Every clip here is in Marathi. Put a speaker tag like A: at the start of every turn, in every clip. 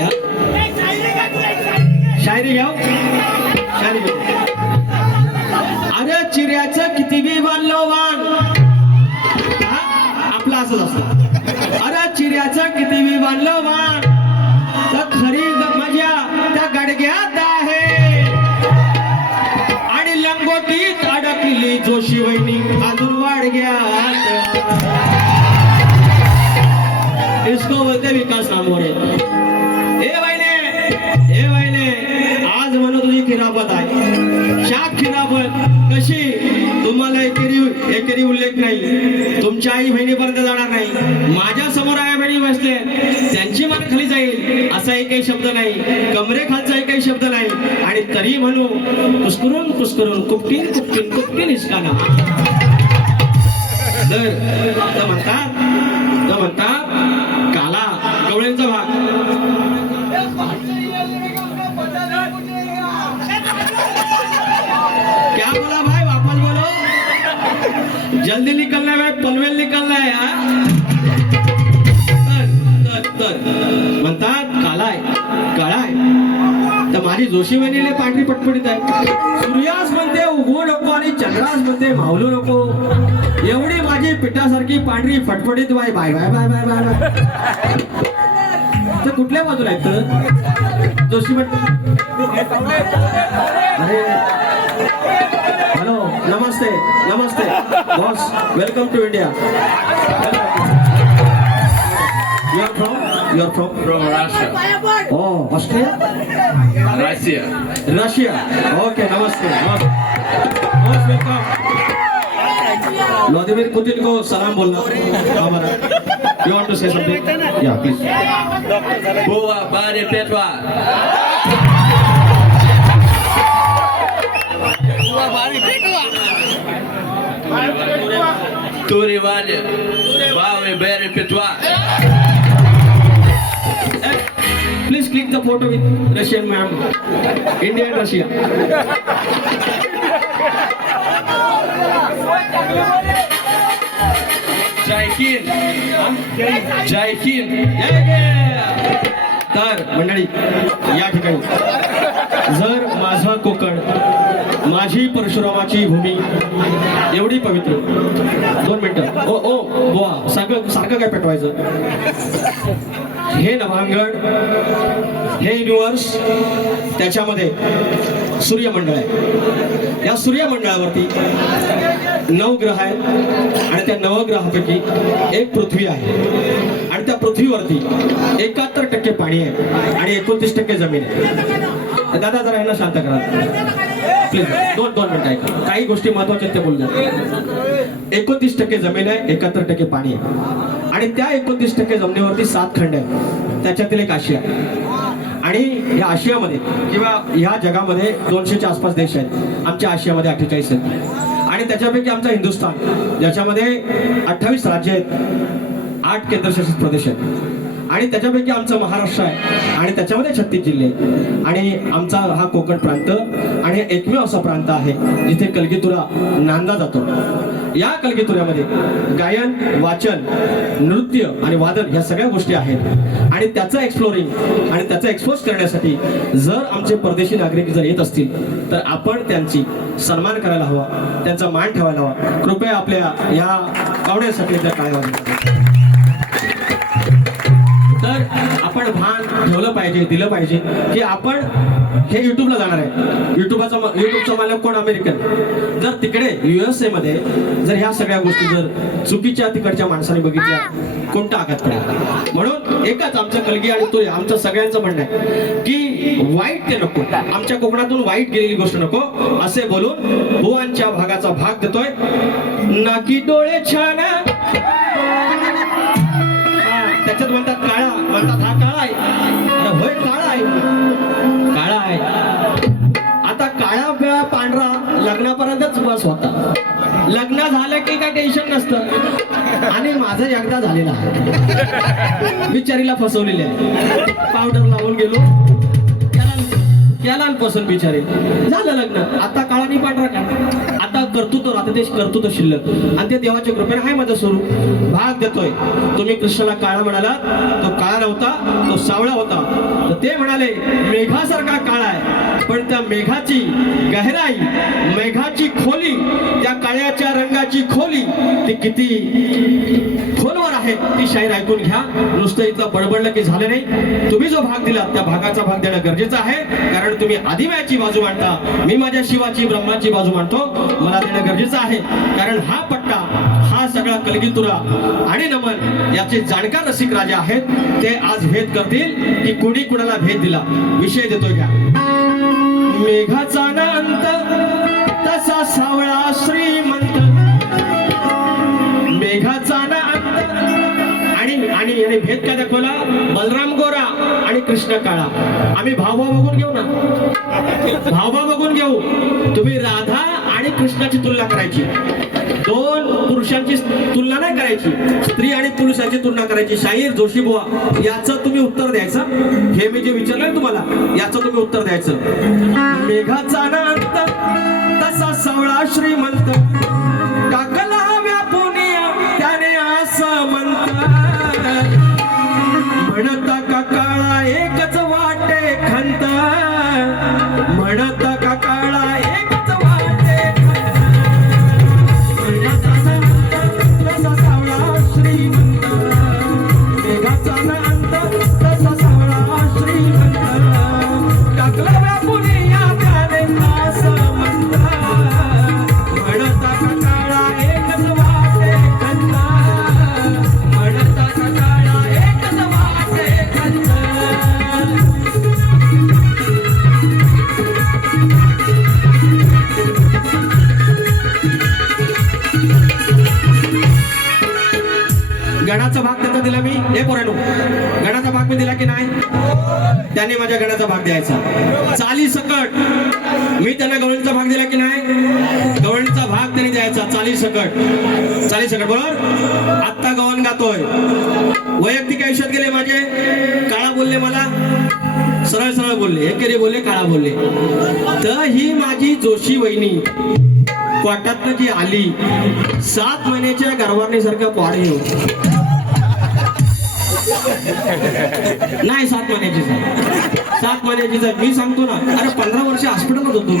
A: आले शायरी घ्या हो. शायरी घ्या. अरे चिऱ्याचं किती बी बांधलं हा? आपलं असंच असत. अरे चिऱ्याचं किती बी बांधलं वाण. तर खरी मजा त्या गडग्यात आहे. आणि लंगोटीत अडकली जोशी वहिनी अजून वाडग्यात. इसको बोलते विकास नामोरे हे वाहिले आज म्हणून तुझी खिरापत आहे. शाख खिरापत कशी? तुम्हाला एकेरी एकेरी उल्लेख नाही. तुमच्या आई बहिणीपर्यंत जाणार नाही. माझ्यासमोर आई बहिणी बसले त्यांची मन खाली जाईल असा एकही शब्द नाही. कमरे खालचा एकही शब्द नाही. आणि तरी म्हणू कुस्करून कुस्करून कुपटीन कुपटीन कुपटीन हिसकाना तर म्हणतात तर म्हणतात काला गवळ्यांचा भाग. जल्दी निकलना है पनवेल निकलना है हा? तर तर तर म्हणतात कालाय काळाय. तर माझी जोशी बहिणीले पांढरी पटपटीत आहे. सूर्यास म्हणते उगवू नको आणि चंद्रास म्हणते मावलू नको. एवढी माझी पिठासारखी पांढरी फटफटीत bye bye bye bye bye bye bye. तर कुठल्या बाजूला आहेत तर? जोशी म्हणते अरे. नमस्ते नमस्ते boss welcome to India you are from you are from
B: From Russia.
A: Oh Australia
B: Russia.
A: Russia okay Namaste most welcome Vladimir Putin को सलाम बोलना हमारा you want to say something या please
B: Boa Bari Petwa. Turi Vale. Bari Bari Petwa.
A: Please click the photo with Russian ma'am India and Russia
B: Jai Hind. Jai Hind.
A: तर मंडळी या ठिकाणी जर माझा कोकण माझी परशुरामाची भूमी एवढी पवित्र. दोन मिनिटं. ओ ओ बुवा सारखं सारखं काय पेटवायचं? हे नभांगण हे युनिवर्स त्याच्यामध्ये सूर्यमंडळ आहे. या सूर्यमंडळावरती नऊ ग्रह आहेत आणि त्या नवग्रहापैकी एक पृथ्वी आहे. आणि त्या पृथ्वीवरती एकाहत्तर टक्के पाणी आहे आणि एकोणतीस टक्के जमीन आहे. दादा जरा यांना शांत करा. प्लीज दोन दोन मिनिटं ऐका. काही गोष्टी महत्त्वाच्या त्या बोलल्या एकोणतीस टक्के जमीन आहे एकाहत्तर टक्के पाणी आहे. आणि त्या एकोणतीस टक्के जमिनीवरती सात खंड आहे त्याच्यातील एक आशिया आणि या आशियामध्ये किंवा ह्या जगामध्ये दोनशेच्या आसपास देश आहेत. आमच्या आशियामध्ये अठ्ठेचाळीस आहेत. आणि त्याच्यापैकी आमचा हिंदुस्थान ज्याच्यामध्ये अठ्ठावीस राज्य आहेत. आठ केंद्रशासित प्रदेश आहेत. आणि त्याच्यापैकी आमचं महाराष्ट्र आहे. आणि त्याच्यामध्ये छत्तीस जिल्हे आणि आमचा हा कोकण प्रांत आणि एकमेव असा प्रांत आहे जिथे कलगीतुरा नांदा जातो. या कलगीतुऱ्यामध्ये गायन वाचन नृत्य आणि वादन ह्या सगळ्या गोष्टी आहेत. आणि त्याचं एक्सप्लोरिंग आणि त्याचं एक्सपोज करण्यासाठी जर आमचे परदेशी नागरिक जर येत असतील तर आपण त्यांची सन्मान करायला हवा त्यांचा मान ठेवायला हवा. कृपया आपल्या या कावण्यासाठी त्या काय आपण भान ठेवलं पाहिजे दिलं पाहिजे की आपण हे युट्यूबला जाणार आहे. युट्यूबचा युट्यूबचा मालक कोण? अमेरिकन. जर तिकडे युएसए मध्ये जर ह्या सगळ्या गोष्टी जर चुकीच्या तिकडच्या माणसाने बघितल्या कोणता आघात पडेल? म्हणून एकच आमच्या कलगी आणि तो आमचं सगळ्यांचं म्हणणं आहे की वाईट ते नको. आमच्या कोकणातून वाईट गेलेली गोष्ट नको. असे बोलून भुवांच्या भागाचा भाग देतोय. नाकी डोळे छान त्याच्यात म्हणतात काळा. म्हणतात हा काळा आहे. अरे होय काळा आहे. काळा आहे. आता काळा पिळा पांढरा लग्नापर्यंतच बस होता. लग्न झालं की काय टेन्शन नसतं. आणि माझं एकदा झालेलं आहे. बिचारीला फसवलेले आहे. पावडर लावून गेलो. त्याला अल्पसन बिचारे. झालं लग्न. आता काळाने पांढरा काय आता करतो तो आता ते करतो तो शिल्लक. आणि ते देवाच्या कृपेने हाय माझं स्वरूप. भाग देतोय. तुम्ही कृष्णाला काळा म्हणाला तो काळा नव्हता तो सावळा होता. तर ते म्हणाले मेघासारखा काळा आहे. पण त्या मेघाची गहराई मेघाची खोली त्या काळ्याच्या रंगाची खोली ती किती खोलवर आहे. ती शाहीर ऐकून घ्या. नुसतं इथलं बडबडलं की झालं नाही. तुम्ही जो भाग दिला त्या भागाचा भाग देणं गरजेचं आहे. कारण तुम्ही आदिव्याची बाजू मांडता. मी माझ्या शिवाची ब्रह्माची बाजू मांडतो. मला देणं गरजेचं आहे. कारण हा पट्टा हा सगळा कलगीतुरा आणि नमन याचे जाणकार रसिक राजा आहेत. ते आज भेद करतील की कुणी कुणाला भेद दिला. विषय देतो घ्या. मेघाचा ना अंत तसा सावळा श्रीमंत आणि याने भेद काय दाखवला? बलराम गोरा आणि कृष्ण काळा. आम्ही भावभाव बघून घेऊ ना? भावभाव बघून घेऊ. तुम्ही राधा आणि कृष्णाची तुलना करायची. दोन पुरुषांची तुलना नाही करायची. स्त्री आणि पुरुषाची तुलना करायची. शाहीर जोशी बुवा याचं तुम्ही उत्तर द्यायचं. हे मी जे विचारलंय तुम्हाला याचं तुम्ही उत्तर द्यायचं. मेघाचा ना तसा सावळा श्रीमंत. टाकला म्हणता गणाचा भाग त्याचा दिला मी. हे पोरानो गणाचा भाग मी दिला की नाही? त्याने माझ्या गणाचा भाग द्यायचा. चाली सकट. मी त्यांना गवळणीचा भाग दिला की नाही? गवळणीचा भाग त्यांनी द्यायचा. चाली सकट. चाली सकट बरोबर? आत्ता गवण गातोय. वैयक्तिक आयुष्यात गेले माझे. काळा बोलले मला. सरळ सरळ बोलले. एकेरी बोलले काळा बोलले. तर ही माझी जोशी वहिनी. कोर्टातनं जी आली सात महिन्याच्या गर्भारणीसारखं पाणी हो. नाही सात महिन्याची सात. सात महिन्याची जर मी सांगतो ना अरे पंधरा वर्ष हॉस्पिटलमध्ये होतो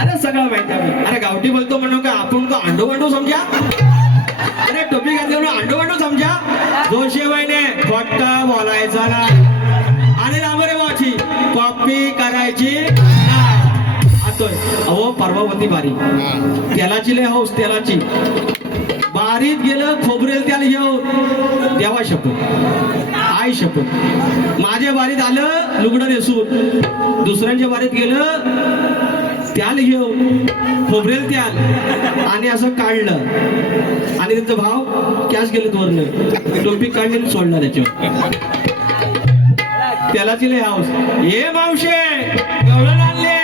A: अरे सगळं माहिती आहे. अरे गावठी बोलतो म्हणून का आपण तो अंडो समजा? अरे टोपी घातली म्हणून अंडो समजा? दोनशे महिने खोट्टा बोलायचा ना आणि रामरे वाची कॉपी करायची. नाही. अहो पार्वती बारी. तेलाची लय हौस तेलाची बारीत गेलं खोबरेल त्याला घेऊन देवा शपथ. आई शपथ. माझ्या बारीत आलं लुगडं नेसून. दुसऱ्यांच्या बारीत गेलं त्याला घेऊन खोबरेल त्याल. आणि असं काढलं. आणि त्याचं भाव कॅश गेले तोरण टोपी काढले आणि सोडला त्याच्यावर. त्यालाची लय हाऊस ये मावशे गवळण आणले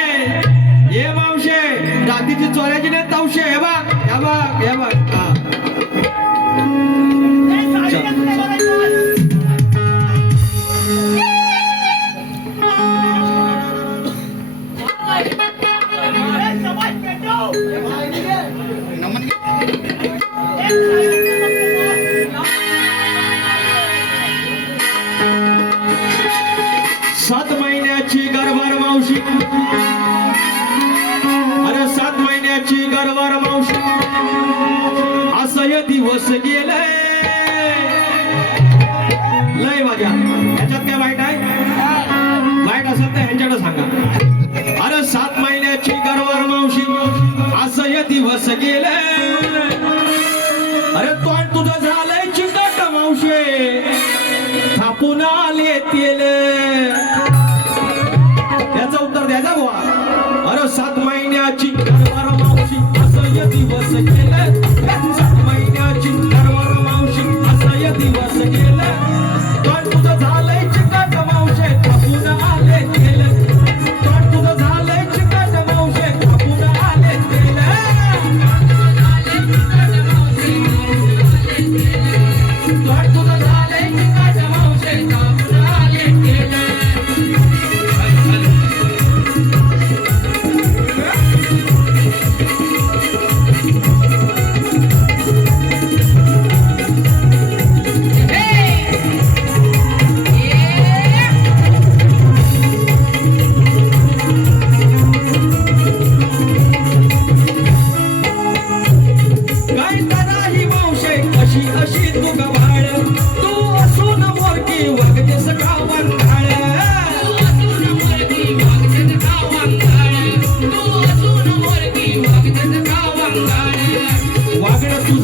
A: दिवस गेलंय. लय माझ्या ह्याच्यात काय वाईट आहे? वाईट असेल तर ह्यांच्याकडे सांगा. अरे सात महिन्याची गरवार मावशी असं हे दिवस गेलंय. अरे तोंड तुझं झालंय चिकट मावशे. थापून आले तेल. त्याचं उत्तर द्यायचा बुवा. अरे सात महिन्याची गरवार मावशी असं या दिवस गेलं वागणं तुझं